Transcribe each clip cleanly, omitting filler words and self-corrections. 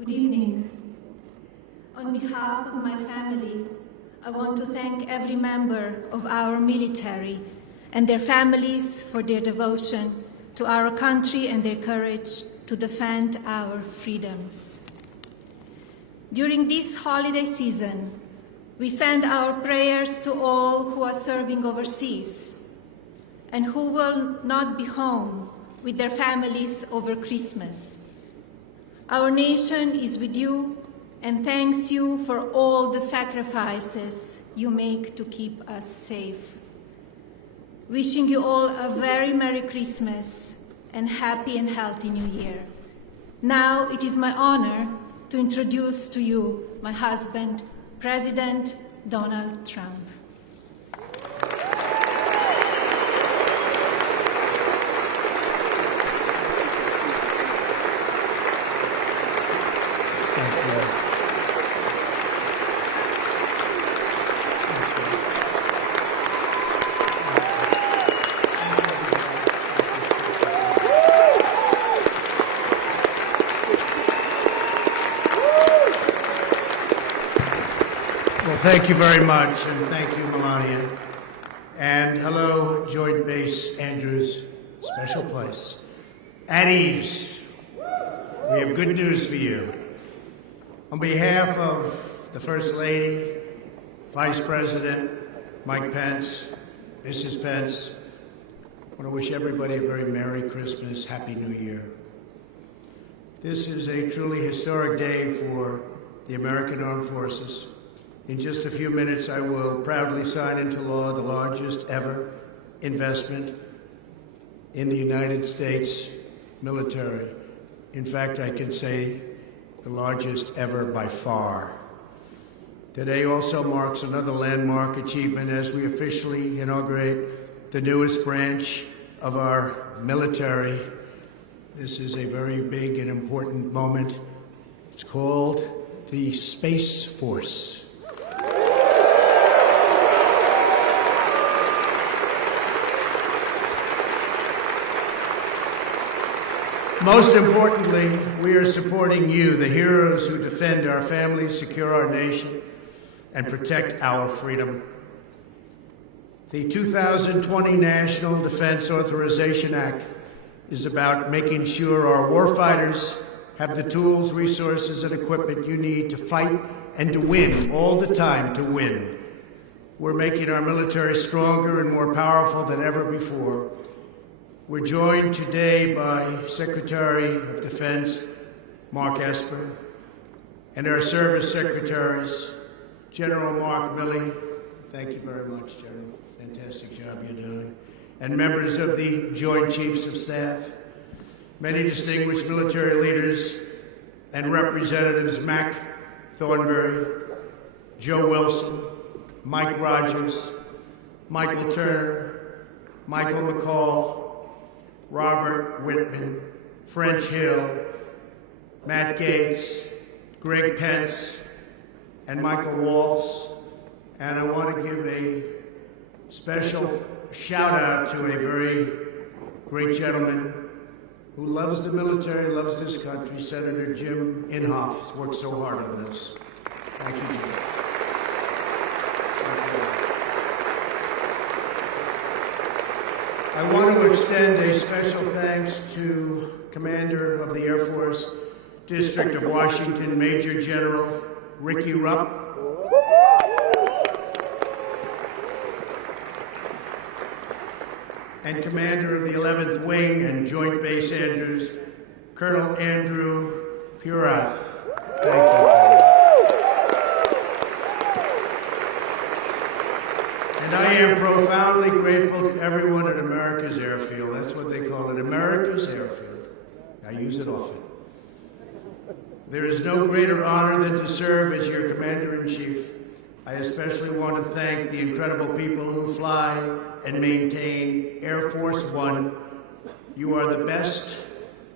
Good evening. On behalf of my family, I want to thank every member of our military and their families for their devotion to our country and their courage to defend our freedoms. During this holiday season, we send our prayers to all who are serving overseas and who will not be home with their families over Christmas. Our nation is with you and thanks you for all the sacrifices you make to keep us safe. Wishing you all a very Merry Christmas and happy and healthy New Year. Now it is my honor to introduce to you my husband, President Donald Trump. Thank you very much, and thank you, Melania. And hello, Joint Base Andrews, special place. At ease, we have good news for you. On behalf of the First Lady, Vice President Mike Pence, Mrs. Pence, I want to wish everybody a very Merry Christmas, Happy New Year. This is a truly historic day for the American Armed Forces. In just a few minutes, I will proudly sign into law the largest ever investment in the United States military. In fact, I can say the largest ever by far. Today also marks another landmark achievement as we officially inaugurate the newest branch of our military. This is a very big and important moment. It's called the Space Force. Most importantly, we are supporting you, the heroes who defend our families, secure our nation, and protect our freedom. The 2020 National Defense Authorization Act is about making sure our warfighters have the tools, resources, and equipment you need to fight and to win, all the time to win. We're making our military stronger and more powerful than ever before. We're joined today by Secretary of Defense Mark Esper and our service secretaries, General Mark Milley. Thank you very much, General. Fantastic job you're doing. And members of the Joint Chiefs of Staff, many distinguished military leaders and representatives, Mac Thornberry, Joe Wilson, Mike Rogers, Michael Turner, Michael McCall, Robert Whitman, French Hill, Matt Gaetz, Greg Pence, and Michael Waltz. And I want to give a special shout out to a very great gentleman who loves the military, loves this country, Senator Jim Inhofe. He's worked so hard on this. Thank you, Jim. I want to extend a special thanks to Commander of the Air Force, District of Washington, Major General Ricky Rupp. And Commander of the 11th Wing and Joint Base Andrews, Colonel Andrew Purath. Thank you. And I am profoundly grateful to everyone at America's Airfield. That's what they call it, America's Airfield. I use it often. There is no greater honor than to serve as your Commander-in-Chief. I especially want to thank the incredible people who fly and maintain Air Force One. You are the best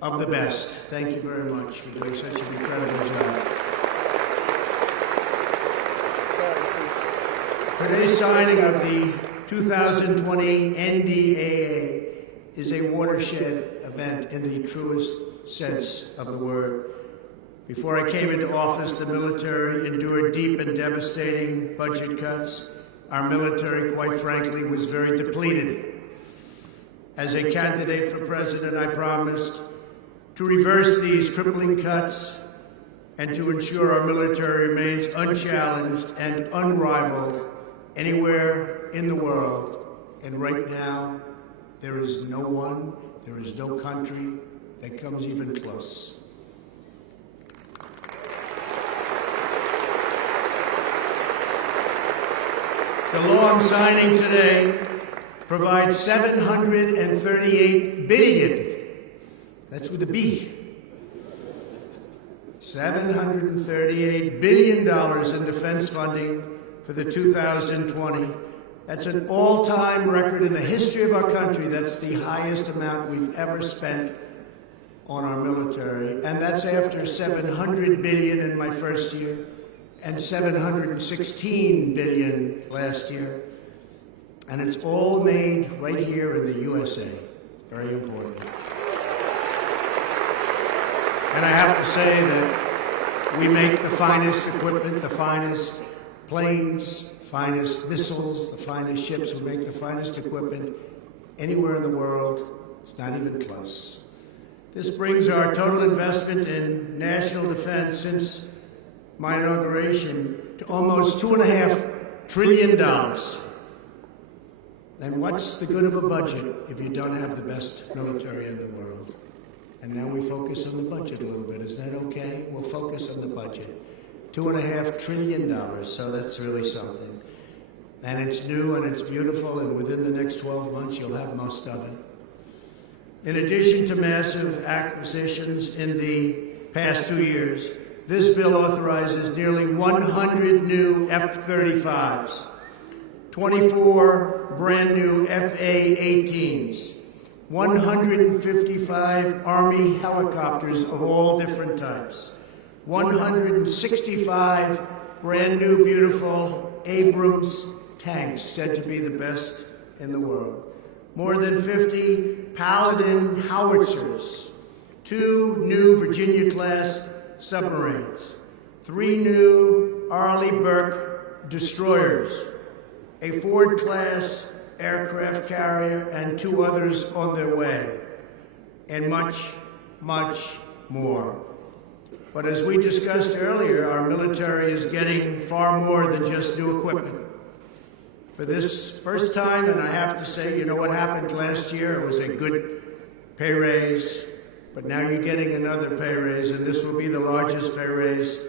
of the best. Thank you very much for doing such an incredible job. Today's signing of the 2020 NDAA is a watershed event in the truest sense of the word. Before I came into office, the military endured deep and devastating budget cuts. Our military, quite frankly, was very depleted. As a candidate for president, I promised to reverse these crippling cuts and to ensure our military remains unchallenged and unrivaled anywhere in the world. And right now, there is no one, there is no country that comes even close. The law I'm signing today provides $738 billion. That's with a B. $738 billion in defense funding for the 2020. That's an all-time record in the history of our country. That's the highest amount we've ever spent on our military. And that's after $700 billion in my first year and $716 billion last year. And it's all made right here in the USA. Very important. And I have to say that we make the finest equipment, the finest planes, finest missiles, the finest ships. We make the finest equipment anywhere in the world. It's not even close. This brings our total investment in national defense since my inauguration to almost $2.5 trillion. Then what's the good of a budget if you don't have the best military in the world? And now we focus on the budget a little bit. Is that okay? We'll focus on the budget. $2.5 trillion, so that's really something. And it's new and it's beautiful, and within the next 12 months, you'll have most of it. In addition to massive acquisitions in the past 2 years, this bill authorizes nearly 100 new F-35s, 24 brand new FA-18s, 155 Army helicopters of all different types, 165 brand new beautiful Abrams tanks, said to be the best in the world, more than 50 Paladin howitzers, 2 new Virginia-class submarines, 3 new Arleigh Burke destroyers, a Ford-class aircraft carrier, and 2 others on their way, and much, much more. But as we discussed earlier, our military is getting far more than just new equipment. For this first time, and I have to say, you know what happened last year? It was a good pay raise, but now you're getting another pay raise, and this will be the largest pay raise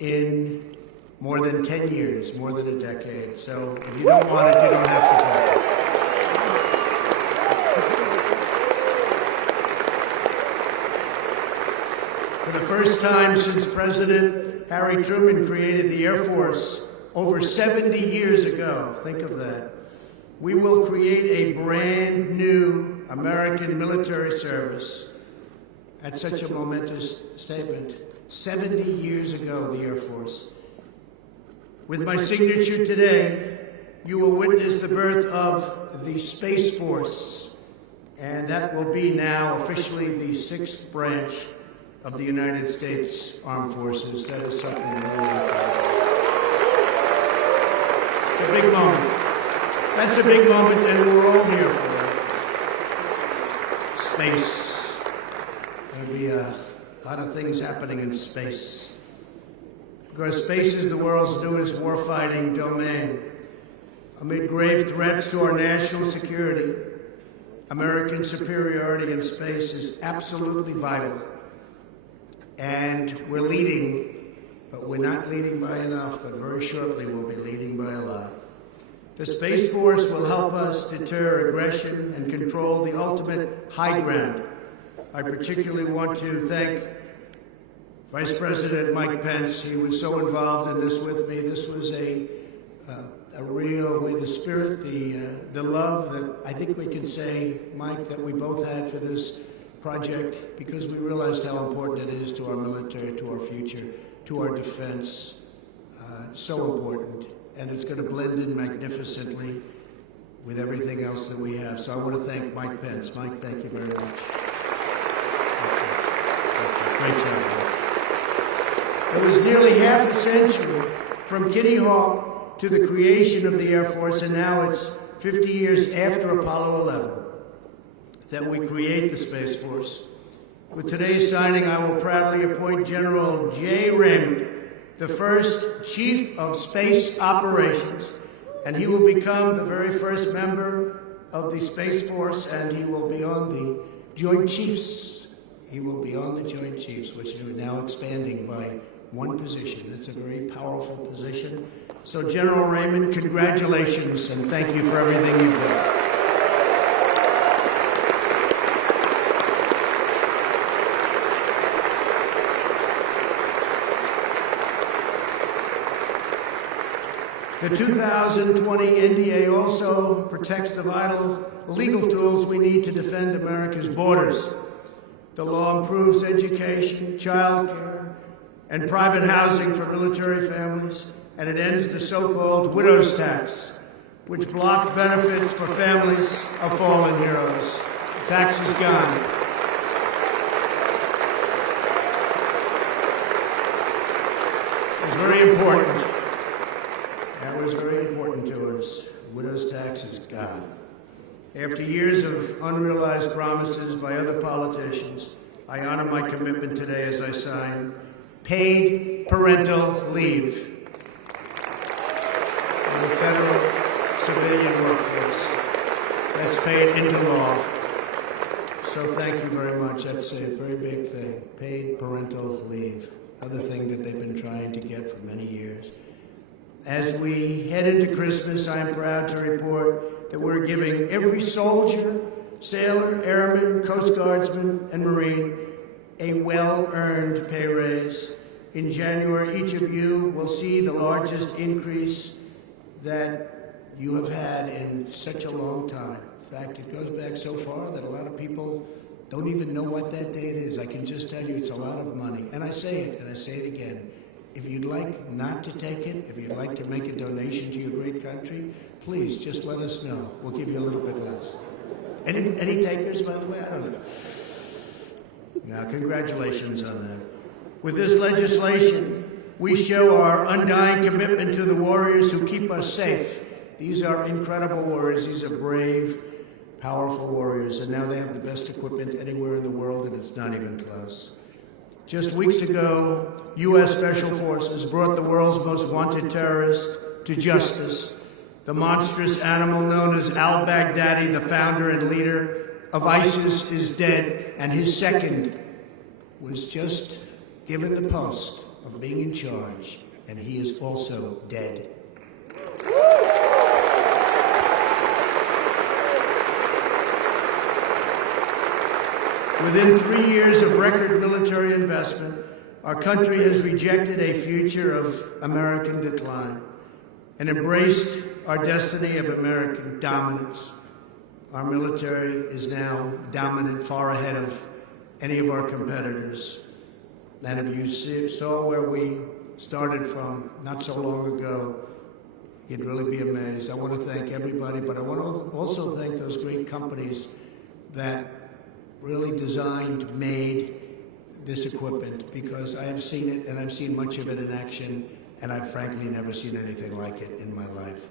in more than 10 years, more than a decade. So if you don't want it, you don't have to take it. For the first time since President Harry Truman created the Air Force over 70 years ago, think of that, we will create a brand new American military service. That's such a momentous statement. 70 years ago, the Air Force. With my signature today, you will witness the birth of the Space Force, and that will be now officially the 6th branch of the United States Armed Forces. That is something really important. It's a big moment. That's a big moment, and we're all here for it. Space. There'll be a lot of things happening in space. Because space is the world's newest warfighting domain. Amid grave threats to our national security, American superiority in space is absolutely vital. And we're leading, but we're not leading by enough, but very shortly we'll be leading by a lot. The Space Force will help us deter aggression and control the ultimate high ground. I particularly want to thank Vice President Mike Pence. He was so involved in this with me. This was a real way, the spirit, the love that I think we can say, Mike, that we both had for this project, because we realized how important it is to our military, to our future, to our defense. So important. And it's going to blend in magnificently with everything else that we have. So I want to thank Mike Pence. Mike, thank you very much. Great job. It was nearly half a century from Kitty Hawk to the creation of the Air Force, and now it's 50 years after Apollo 11 that we create the Space Force. With today's signing, I will proudly appoint General J. Raymond, the first Chief of Space Operations, and he will become the very first member of the Space Force, and he will be on the Joint Chiefs. He will be on the Joint Chiefs, which are now expanding by one position. That's a very powerful position. So, General Raymond, congratulations, and thank you for everything you've done. The 2020 NDA also protects the vital legal tools we need to defend America's borders. The law improves education, child care, and private housing for military families, and it ends the so-called widow's tax, which blocked benefits for families of fallen heroes. The tax is gone. It was very important. That was very important to us. Widow's tax is gone. After years of unrealized promises by other politicians, I honor my commitment today as I sign paid parental leave in the federal civilian workforce. That's paid into law. So thank you very much. That's a very big thing. Paid parental leave. Another thing that they've been trying to get for many years. As we head into Christmas, I am proud to report that we're giving every soldier, sailor, airman, Coast Guardsman, and Marine a well-earned pay raise. In January, each of you will see the largest increase that you have had in such a long time. In fact, it goes back so far that a lot of people don't even know what that date is. I can just tell you it's a lot of money. And I say it, and I say it again. If you'd like not to take it, if you'd like to make a donation to your great country, please just let us know. We'll give you a little bit less. Any takers, by the way? I don't know. Now, congratulations on that. With this legislation, we show our undying commitment to the warriors who keep us safe. These are incredible warriors. These are brave, powerful warriors, and now they have the best equipment anywhere in the world, and it's not even close. Just weeks ago, U.S. Special Forces brought the world's most wanted terrorist to justice. The monstrous animal known as al-Baghdadi, the founder and leader of ISIS, is dead, and his second was just given the post of being in charge, and he is also dead. Within 3 years of record military investment, our country has rejected a future of American decline and embraced our destiny of American dominance. Our military is now dominant, far ahead of any of our competitors. And if you saw where we started from not so long ago, you'd really be amazed. I want to thank everybody, but I want to also thank those great companies that really designed, made this equipment, because I have seen it, and I've seen much of it in action, and I've frankly never seen anything like it in my life.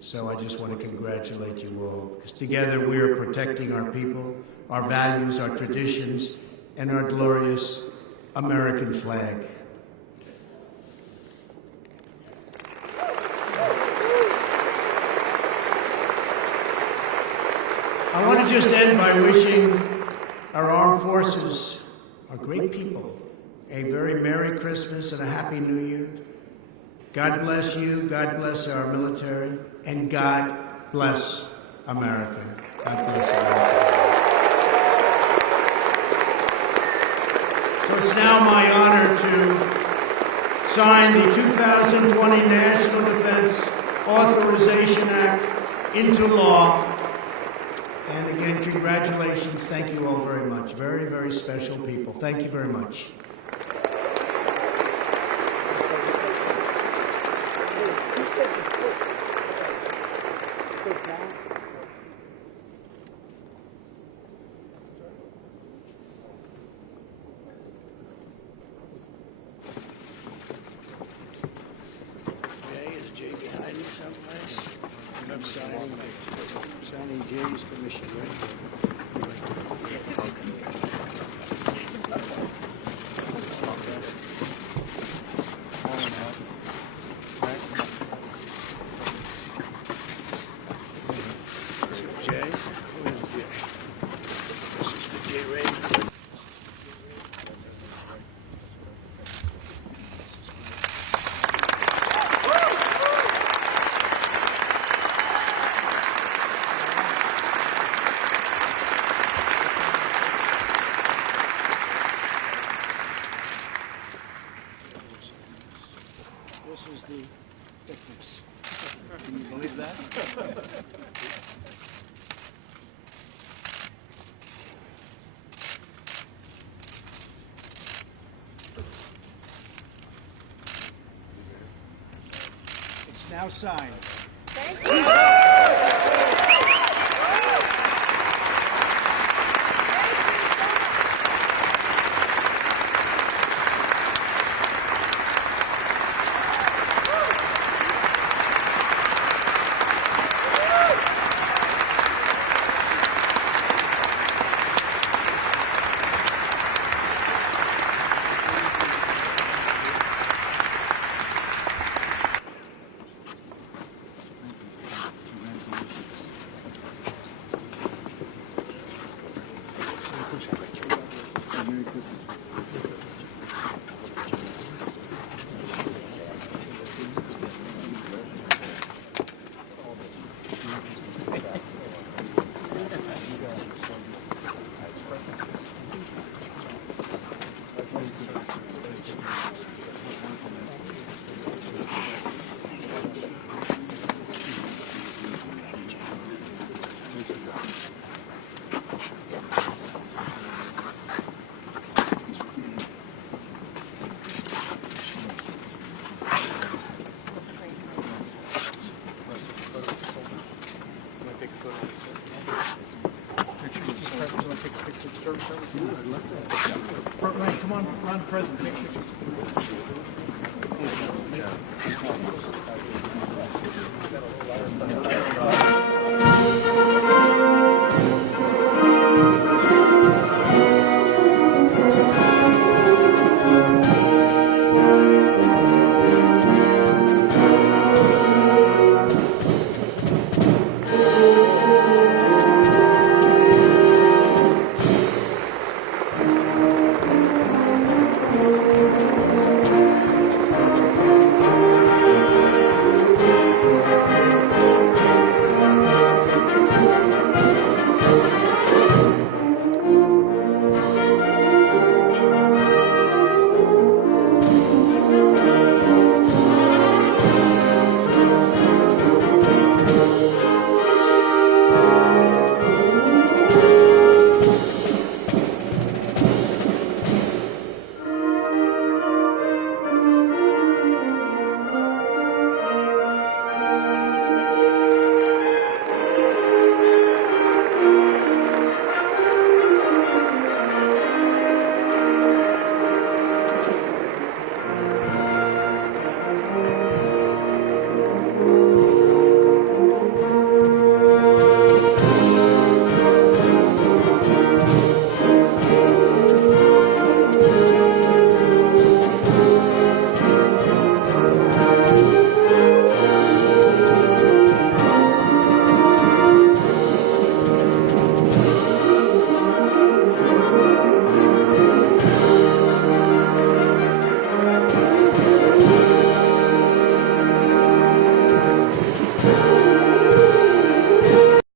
So I just want to congratulate you all, because together we are protecting our people, our values, our traditions, and our glorious American flag. I want to just end by wishing our armed forces, our great people, a very Merry Christmas and a Happy New Year. God bless you, God bless our military, and God bless America. God bless America. So it's now my honor to sign the 2020 National Defense Authorization Act into law. And again, congratulations. Thank you all very much. Very, very special people. Thank you very much. Signing Jay's commission, right? Jay? Where's Jay? This is the Jay Ray. This is the thickness. Can you believe that? It's now signed. Thank you. Ryan, come on, run, present, take pictures.